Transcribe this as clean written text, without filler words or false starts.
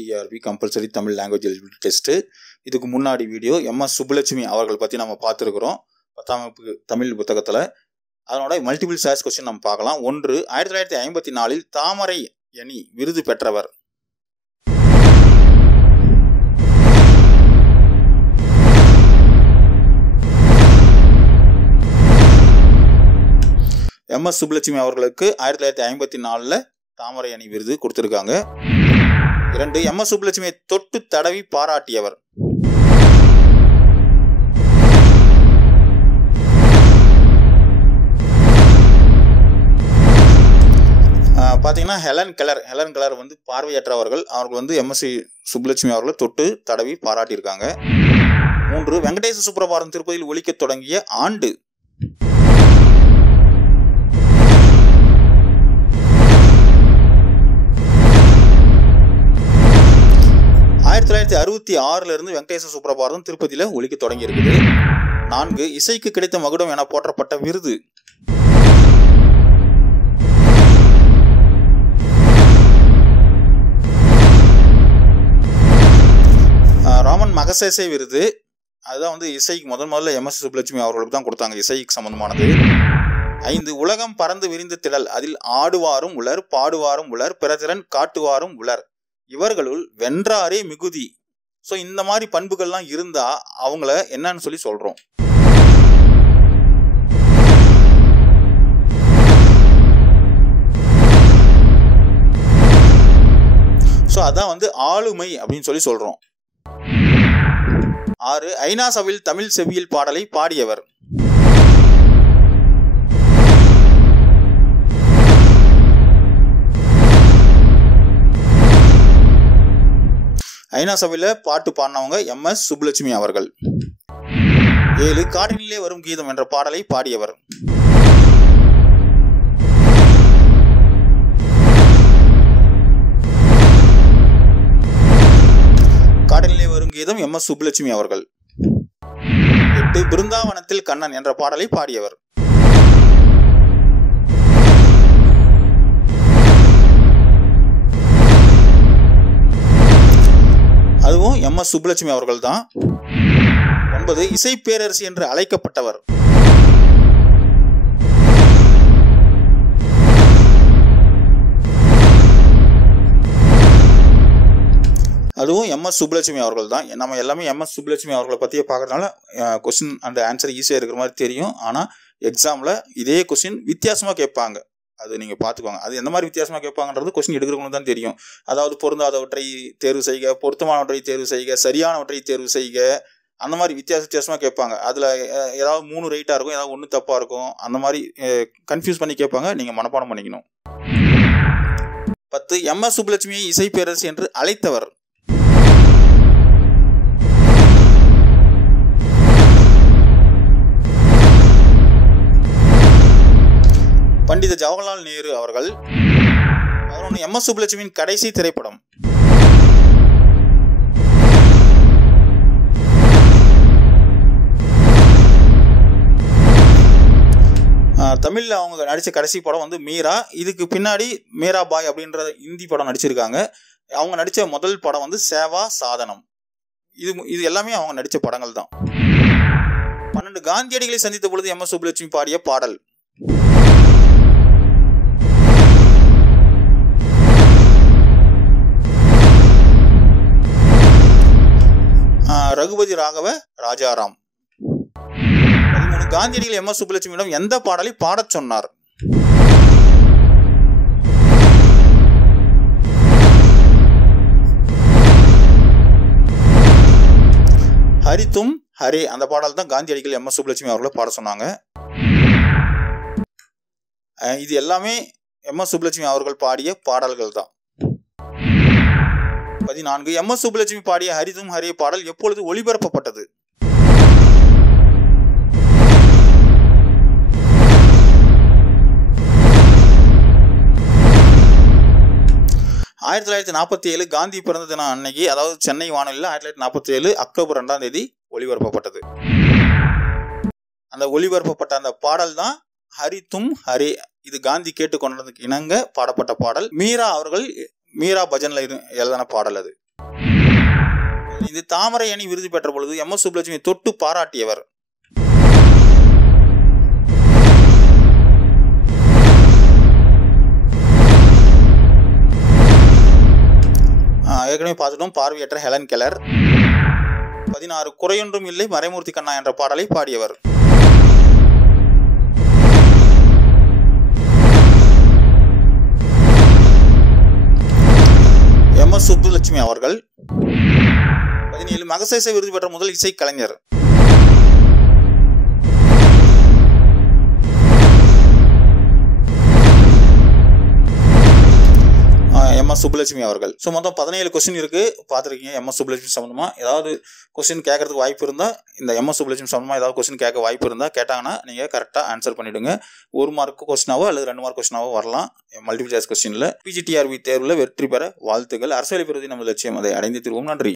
TRB compulsory Tamil language eligibility test. இதுக்கு முன்னாடி video MS Subbulakshmi அவர்கள் பற்றி நம்ம பார்த்துருக்குறோம் 10ஆம் வகுப்பு தமிழ் புத்தகத்தில். அதனோட மல்டிபிள் சாய்ஸ் கொஸ்டின் நம்ம பார்க்கலாம். 1. 1954 தாமரை அணி விருது பெற்றவர். MS சுப்புலட்சுமி அவர்களுக்கு 1954 தாமரை அணி விருது கொடுத்திருக்காங்க. 2. MS சுப்புலட்சுமியை தொட்டு தடவி பாராட்டியவர். பார்த்தீங்கன்னா ஹெலன் கெலர் வந்து பார்வையற்றவர்கள். அவர்கள் வந்து MS சுப்புலட்சுமி அவர்களை தொட்டு தடவி பாராட்டியிருக்காங்க. 3. வெங்கடேச சுப்ரபாதம் திருப்பதியில் ஒலிக்க தொடங்கிய ஆண்டு. இருந்து வெங்கடேச சுப்ரபாதம் திருப்பதியில ஒலிக்க தொடங்கி இருக்குது. 4. இசைக்கு கிடைத்த மகுடம் என போற்றப்பட்ட விருது. ராமன் மகசேசே விருது. அதுதான் வந்து இசைக்கு முதல்ல MS சுப்புலட்சுமி அவர்களுக்கு தான் கொடுத்தாங்க, இசைக்கு சம்பந்தமானது. 5. உலகம் பறந்து விரிந்து திடல், அதில் ஆடுவாரும் உலர், பாடுவாரும் உலர், பிறதிறன் காட்டுவாரும் உலர், இவர்களுள் வென்றாரே மிகுதி. ஸோ இந்த மாதிரி பண்புகள்லாம் இருந்தா அவங்கள என்னன்னு சொல்லி சொல்றோம். ஸோ அதான் வந்து ஆளுமை அப்படின்னு சொல்லி சொல்றோம். 6. ஐநா சபையில் தமிழ் செவ்வியல் பாடலை பாடியவர். ஐநா சபையில் பாட்டு பாடினவங்க MS சுப்புலட்சுமி அவர்கள். 7. காற்றினிலே வரும் கீதம் என்ற பாடலை பாடியவர். காற்றினிலே வரும் கீதம் MS சுப்புலட்சுமி அவர்கள். 8. பிருந்தாவனத்தில் கண்ணன் என்ற பாடலை பாடியவர். அதுவும் MS சுப்புலட்சுமி அவர்கள் தான். 9. இசை பேரரசி என்று அழைக்கப்பட்டவர். அதுவும் MS சுப்புலட்சுமி அவர்கள் தான். நம்ம எல்லாமே MS சுப்புலட்சுமி அவர்களை பற்றியே பார்க்கறதுனால கொஸ்டின் அண்ட் ஆன்சர் ஈஸியாக இருக்கிற மாதிரி தெரியும். ஆனால் எக்ஸாமில் இதே கொஸ்டின் வித்தியாசமாக கேட்பாங்க. அது நீங்கள் பார்த்துக்கோங்க. அது எந்த மாதிரி வித்தியாசமாக கேட்பாங்கன்றது கொஸ்டின் எடுக்கிறவங்களுக்கு தான் தெரியும். அதாவது பொருந்தாதவற்றை தேர்வு செய்க, பொருத்தமானவற்றை தேர்வு செய்க, சரியானவற்றை தேர்வு செய்க, அந்த மாதிரி வித்தியாசமாக கேட்பாங்க. அதில் ஏதாவது 3 ரைட்டாக இருக்கும், ஏதாவது 1 தப்பாக இருக்கும். அந்த மாதிரி கன்ஃபியூஸ் பண்ணி கேட்பாங்க. நீங்கள் மனப்பாடம் பண்ணிக்கணும். 10. MS சுப்புலட்சுமியை இசை பேரரசி என்று அழைத்தவர். பண்டித ஜவஹர்லால் நேரு அவர்கள். 11. MS சுப்புலட்சுமியின் கடைசி திரைப்படம். தமிழில் அவங்க நடித்த கடைசி படம் வந்து மீரா. இதுக்கு பின்னாடி மீரா பாய் அப்படின்ற இந்தி படம் நடிச்சிருக்காங்க. அவங்க நடித்த முதல் படம் வந்து சேவா சாதனம். இது எல்லாமே அவங்க நடித்த படங்கள் தான். 12. காந்தியடிகளை சந்தித்த பொழுது MS சுப்புலட்சுமி பாடிய பாடல். ரகுபதி ராகவ ராஜாராம். 13. காந்தியடிகள் MS சுப்புலட்சுமியிடம் எந்த பாடலை பாடச் சொன்னார். ஹரித்தும் ஹரே அந்த பாடல் தான் காந்தியடிகள் MS சுப்புலட்சுமி அவர்களை பாட சொன்னாங்க. இது எல்லாமே MS சுப்புலட்சுமி அவர்கள் பாடிய பாடல்கள் தான். 14. MS சுப்புலட்சுமி பாடிய ஹரிதும் ஹரே பாடல் எப்பொழுது ஒளிபரப்பப்பட்டது. ஆயிரத்தி 1947 காந்தி பிறந்த தினம் அன்னைக்கு, அதாவது சென்னை வானொலியில் 1947 அக்டோபர் 2ஆம் தேதி ஒளிபரப்பப்பட்டது. அந்த ஒளிபரப்பப்பட்ட அந்த பாடல் தான் ஹரி தும் ஹரே. இது காந்தி கேட்டுக்கொண்டதுக்கு இணங்க பாடப்பட்ட பாடல். மீரா அவர்கள் மீரா பஜன்ல எழுதின பாடல் அது. இந்த தாமரை அணி விருது பெற்ற பொழுது எம்.எஸ். சுப்புலட்சுமி தொட்டு பாராட்டியவர். ஏற்கனவே பார்த்துட்டோம், பார்வையற்ற ஹெலன் கெல்லர். 16 குறையொன்றும் இல்லை மறைமூர்த்தி கண்ணா என்ற பாடலை பாடியவர். எம்.எஸ். சுப்புலட்சுமி அவர்கள். 17 மகசேச விருது பெற்ற முதல் இசை கலைஞர். எம்.எஸ். சுப்புலட்சுமி அவர்கள். ஸோ மொத்தம் 17 கொஸ்டின் இருக்கு, பார்த்துருக்கீங்க. எம்.எஸ். சுப்புலட்சுமி சம்பந்தமா ஏதாவது கொஸ்டின் கேட்கறதுக்கு வாய்ப்பு இருந்தால், இந்த எம்.எஸ். சுப்புலட்சுமி சம்பந்தமா ஏதாவது கொஸ்டின் கேட்க வாய்ப்பு இருந்தால் கேட்டாங்கன்னா நீங்கள் கரெக்டாக ஆன்சர் பண்ணிவிடுங்க. 1 மார்க் கொஸ்டினாவோ அல்லது 2 மார்க் கொஸ்டினாவோ வரலாம் மல்டிபிள் சாய்ஸ் கொஸ்டினில். பிஜிடிஆர்பி தேர்வில் வெற்றி பெற வாழ்த்துக்கள். அரசியல் பெறுவதை நமது லட்சியம், அதை அடைந்து தருவோம். நன்றி.